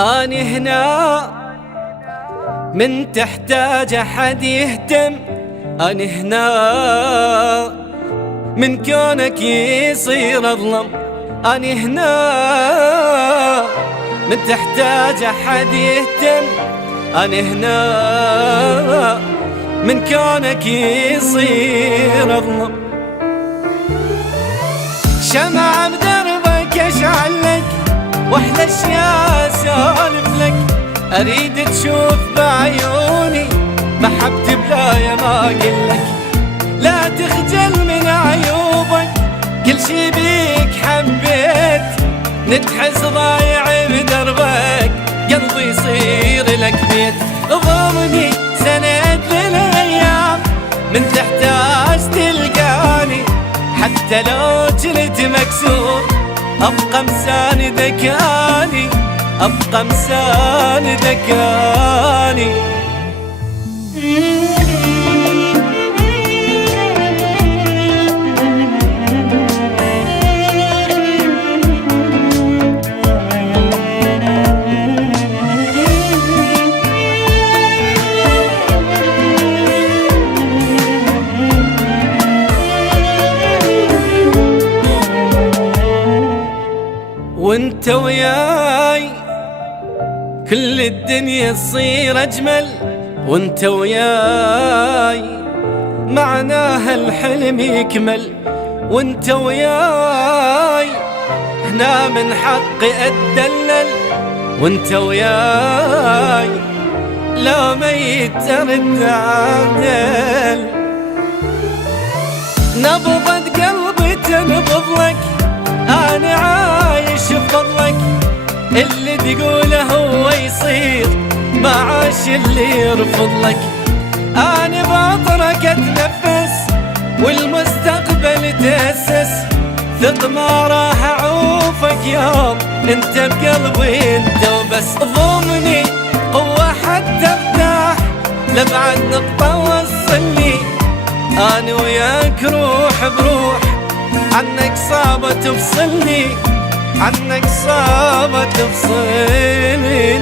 أنا هنا من تحتاج أحد يهتم. أنا هنا من كونك يصير أظلم. أنا هنا من تحتاج أحد يهتم. أنا هنا من كونك يصير أظلم. شمعة بدربك أشعل لك، وأحلى أشياء أسولف لك. أريد تشوف بعيوني محبتي بلايا ما أقلك. لا تخجل من عيوبك، كل شي بيك حبيت. نتحس ضايع بدربك، قلبي يصير لك بيت. ضمني سند للأيام، من تحتاج تلقاني. حتى لو كنت مكسور أبقى مساندك أني، أبقى مساندك أني. وانت وياي كل الدنيا تصير أجمل. وانت وياي معناها الحلم يكمل. وانت وياي هنا من حقي أتدلل. وانت وياي لا ميت أرد عدل. نبضة قلبي تنبض لك، أنا عايش بفضلك. اللي تقوله هو يصير، ما عاش اللي يرفض لك. أنا بطرك أتنفس والمستقبل تأسس. ثق ما راح أعوفك يوم، انت بقلبي انت وبس. ضمني قوة حتى ارتاح، لبعد نقطة وصلني. أنا وياك روح بروح، عنك صعبة تفصلني، عنك صعبة تفصلني.